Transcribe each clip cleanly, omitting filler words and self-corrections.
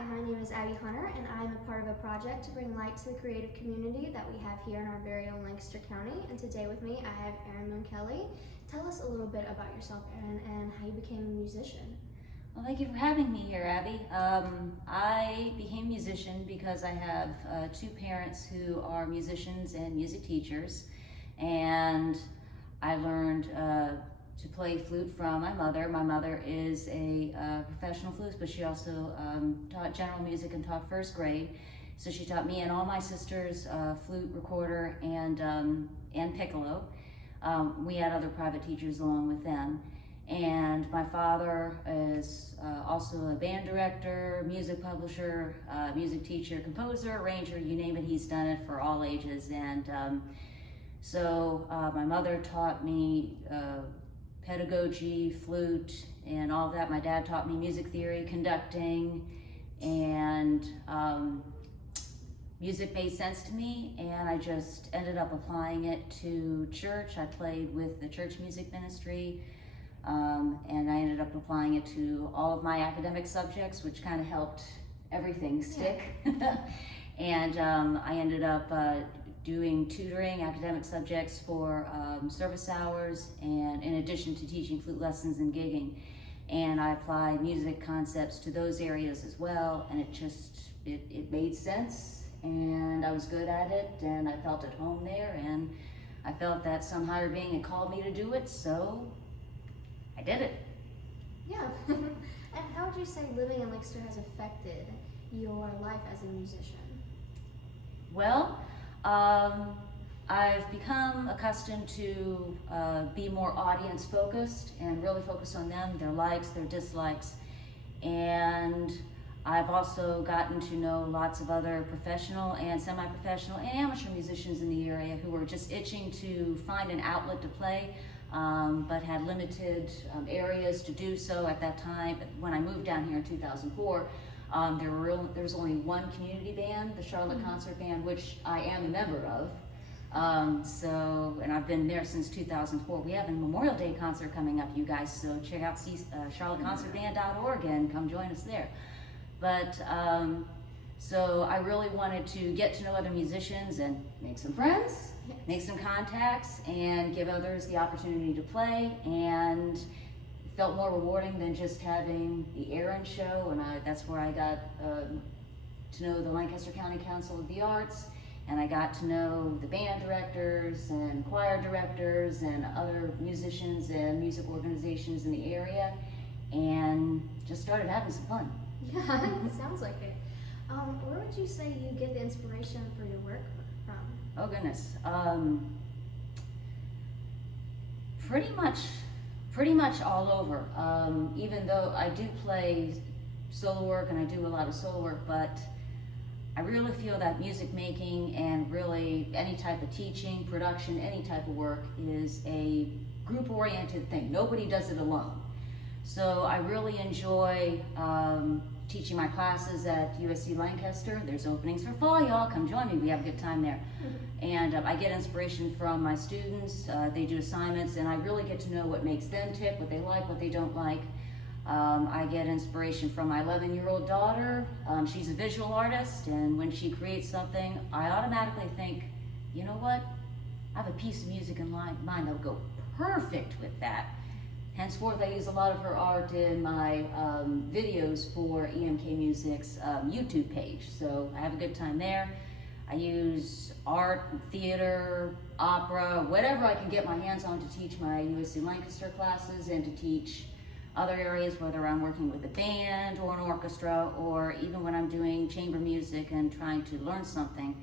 Hi, my name is Abby Hunter, and I'm a part of a project to bring light to the creative community that we have here in our very own Lancaster County. And today with me, I have Erin Moon Kelly. Tell us a little bit about yourself, Erin, and how you became a musician. Well, thank you for having me here, Abby. I became a musician because I have two parents who are musicians and music teachers, and I learned to play flute from my mother. My mother is a professional flutist, but she also taught general music and taught first grade. So she taught me and all my sisters flute, recorder, and piccolo. We had other private teachers along with them. And my father is also a band director, music publisher, music teacher, composer, arranger, you name it, he's done it for all ages. And so my mother taught me pedagogy, flute, and all of that. My dad taught me music theory, conducting, and music made sense to me, and I just ended up applying it to church. I played with the church music ministry, and I ended up applying it to all of my academic subjects, which kind of helped everything stick. Yeah. And I ended up doing tutoring, academic subjects for service hours, and in addition to teaching flute lessons and gigging. And I applied music concepts to those areas as well, and it made sense, and I was good at it, and I felt at home there, and I felt that some higher being had called me to do it, so I did it. Yeah. And how would you say living in Lancaster has affected your life as a musician? Well, I've become accustomed to be more audience focused and really focus on them, their likes, their dislikes. And I've also gotten to know lots of other professional and semi-professional and amateur musicians in the area who were just itching to find an outlet to play, but had limited areas to do so at that time. When I moved down here in 2004, there was only one community band, the Charlotte Concert Band, which I am a member of. And I've been there since 2004. We have a Memorial Day concert coming up, you guys, so check out charlotteconcertband.org and come join us there. But so I really wanted to get to know other musicians and make some friends, make some contacts, and give others the opportunity to play, and felt more rewarding than just having the Erin show, and that's where I got to know the Lancaster County Council of the Arts, and I got to know the band directors and choir directors and other musicians and music organizations in the area, and just started having some fun. Yeah, it sounds like it. Where would you say you get the inspiration for your work from? Oh goodness, pretty much all over. Even though I do play solo work and I do a lot of solo work, but I really feel that music making and really any type of teaching, production, any type of work is a group-oriented thing. Nobody does it alone. So I really enjoy teaching my classes at USC Lancaster. There's openings for fall, y'all. Come join me. We have a good time there. And I get inspiration from my students. They do assignments, and I really get to know what makes them tick, what they like, what they don't like. I get inspiration from my 11-year-old daughter. She's a visual artist, and when she creates something, I automatically think, you know what? I have a piece of music in mind that will go perfect with that. Henceforth, I use a lot of her art in my videos for EMK Music's YouTube page, so I have a good time there. I use art, theater, opera, whatever I can get my hands on to teach my USC Lancaster classes and to teach other areas, whether I'm working with a band or an orchestra, or even when I'm doing chamber music and trying to learn something.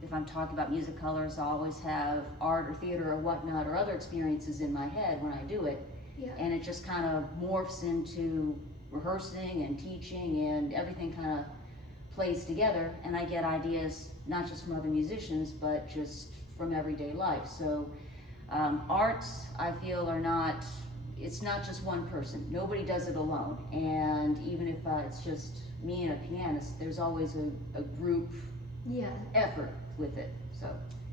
If I'm talking about music colors, I always have art or theater or whatnot or other experiences in my head when I do it. Yeah. And it just kind of morphs into rehearsing and teaching, and everything kind of plays together, and I get ideas not just from other musicians, but just from everyday life. So arts, I feel, it's not just one person. Nobody does it alone. And even if it's just me and a pianist, there's always a group effort with it. So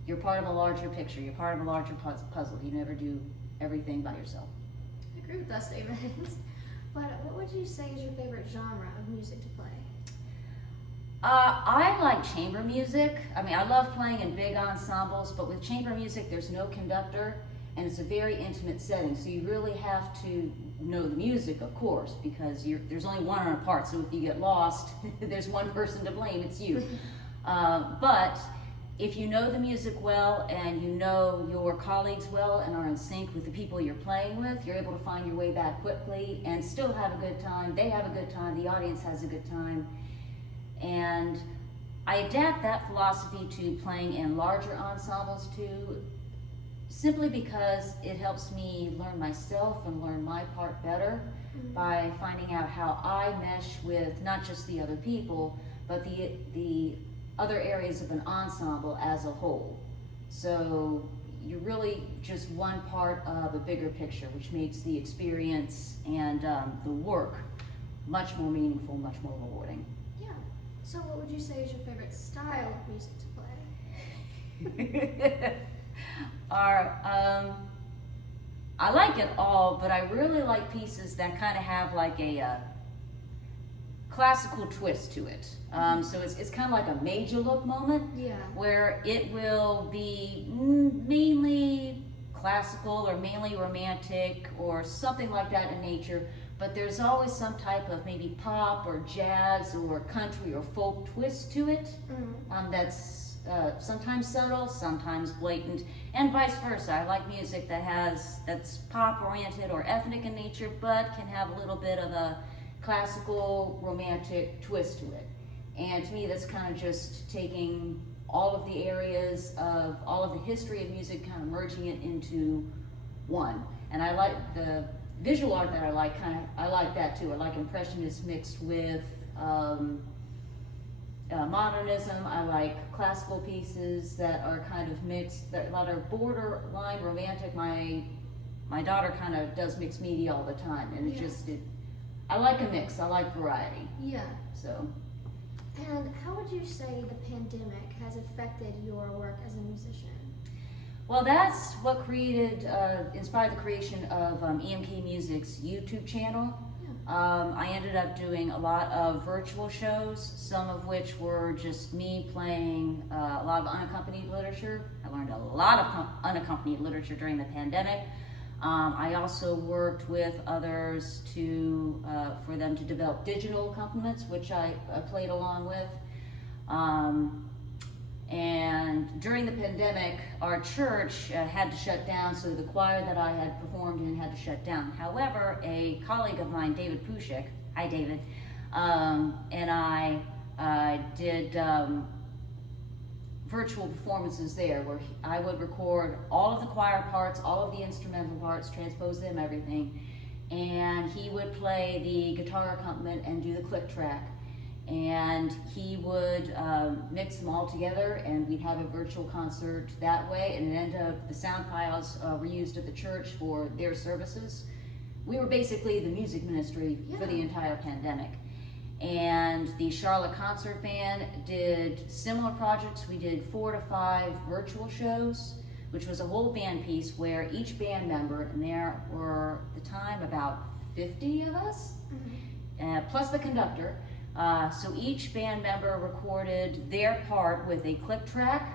you're part of a larger picture. You're part of a larger puzzle. You never do everything by yourself. I agree with that statement. But what would you say is your favorite genre of music to play? I like chamber music. I mean, I love playing in big ensembles, but with chamber music, there's no conductor, and it's a very intimate setting. So you really have to know the music, of course, because there's only one on a part. So if you get lost, there's one person to blame. It's you. But if you know the music well and you know your colleagues well and are in sync with the people you're playing with, you're able to find your way back quickly and still have a good time. They have a good time. The audience has a good time. And I adapt that philosophy to playing in larger ensembles too, simply because it helps me learn myself and learn my part better by finding out how I mesh with not just the other people, but the other areas of an ensemble as a whole. So you're really just one part of a bigger picture, which makes the experience and the work much more meaningful, much more rewarding. So what would you say is your favorite style of music to play? I like it all, but I really like pieces that kind of have like a classical twist to it. So it's kind of like a major look moment, where it will be mainly classical or mainly romantic or something like that in nature. But there's always some type of maybe pop or jazz or country or folk twist to it. That's sometimes subtle, sometimes blatant, and vice versa. I like music that's pop oriented or ethnic in nature, but can have a little bit of a classical romantic twist to it. And to me, that's kind of just taking all of the areas of all of the history of music, kind of merging it into one. And I like the visual art that I like that too. I like impressionists mixed with modernism. I like classical pieces that are kind of mixed, that are borderline romantic. My daughter kind of does mixed media all the time, and I like a mix. I like variety. So. And how would you say the pandemic has affected your work as a musician? Well, that's what inspired the creation of EMK Music's YouTube channel. I ended up doing a lot of virtual shows, some of which were just me playing a lot of unaccompanied literature. I learned a lot of unaccompanied literature during the pandemic. I also worked with others for them to develop digital accompaniments, which I played along with. And during the pandemic, our church had to shut down, so the choir that I had performed in had to shut down. However, a colleague of mine, David Pushik, hi David, and I did virtual performances there where I would record all of the choir parts, all of the instrumental parts, transpose them, everything, and he would play the guitar accompaniment and do the click track. And he would mix them all together, and we'd have a virtual concert that way, and it ended up, the sound files were used at the church for their services. We were basically the music ministry for the entire pandemic. And the Charlotte Concert Band did similar projects. We did 4 to 5 virtual shows, which was a whole band piece where each band member, and there were at the time about 50 of us, plus the conductor. So each band member recorded their part with a click track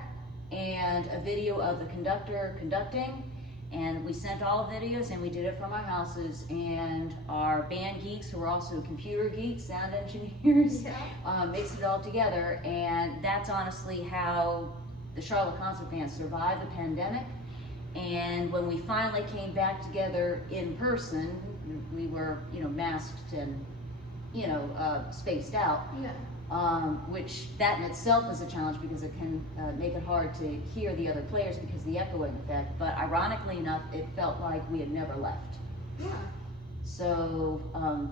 and a video of the conductor conducting, and we sent all the videos, and we did it from our houses, and our band geeks, who were also computer geeks, sound engineers, mixed it all together. And that's honestly how the Charlotte Concert Band survived the pandemic. And when we finally came back together in person, we were, masked and spaced out, which that in itself is a challenge because it can make it hard to hear the other players because of the echoing effect. But ironically enough, it felt like we had never left. So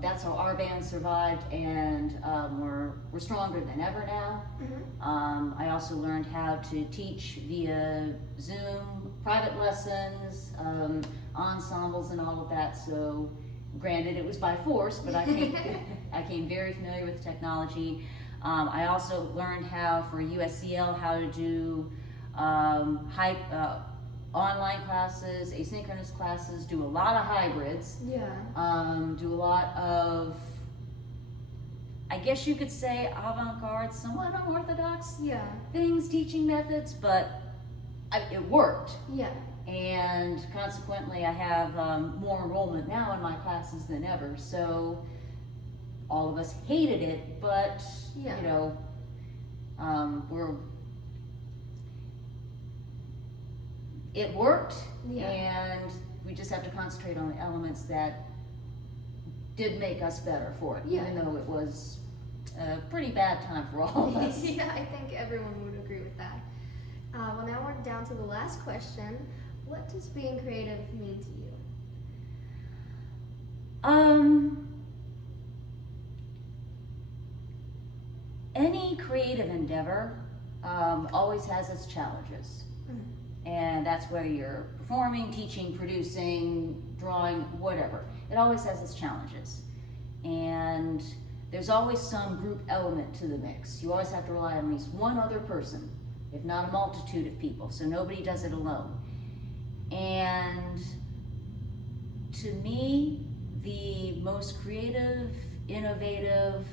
that's how our band survived, and we're stronger than ever now. I also learned how to teach via Zoom, private lessons, ensembles, and all of that. So granted, it was by force, but I came very familiar with technology. I also learned how, for USCL, how to do online classes, asynchronous classes, do a lot of hybrids, Yeah. do a lot of, I guess you could say, avant-garde, somewhat unorthodox Yeah. things, teaching methods, but it worked. Yeah. And consequently, I have more enrollment now in my classes than ever. So all of us hated it, but Yeah. you know, it worked, Yeah. and we just have to concentrate on the elements that did make us better for it, Yeah. even though it was a pretty bad time for all of us. Yeah, I think everyone would agree with that. Well, now we're down to the last question. What does being creative mean to you? Any creative endeavor always has its challenges. Mm. And that's whether you're performing, teaching, producing, drawing, whatever. It always has its challenges. And there's always some group element to the mix. You always have to rely on at least one other person, if not a multitude of people, so nobody does it alone. And to me, the most creative, innovative,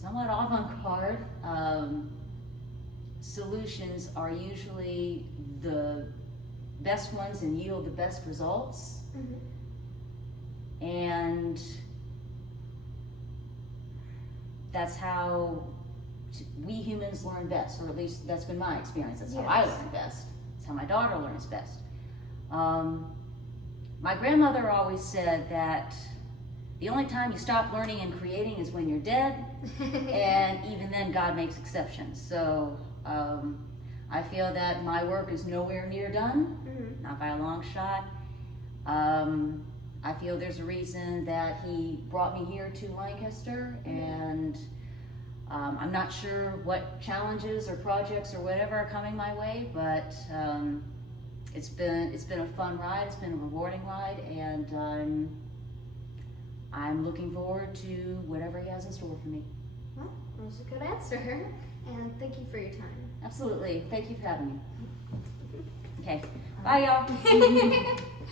somewhat avant-garde solutions are usually the best ones and yield the best results. Mm-hmm. And that's how we humans learn best, or at least that's been my experience. That's how I Yes. learn best. That's how my daughter learns best. My grandmother always said that the only time you stop learning and creating is when you're dead, and even then God makes exceptions. So I feel that my work is nowhere near done, Mm-hmm. not by a long shot. I feel there's a reason that he brought me here to Lancaster, and I'm not sure what challenges or projects or whatever are coming my way, but it's been a fun ride. It's been a rewarding ride, and I'm looking forward to whatever he has in store for me. Well, that was a good answer. And thank you for your time. Absolutely. Thank you for having me. Okay. Bye, y'all.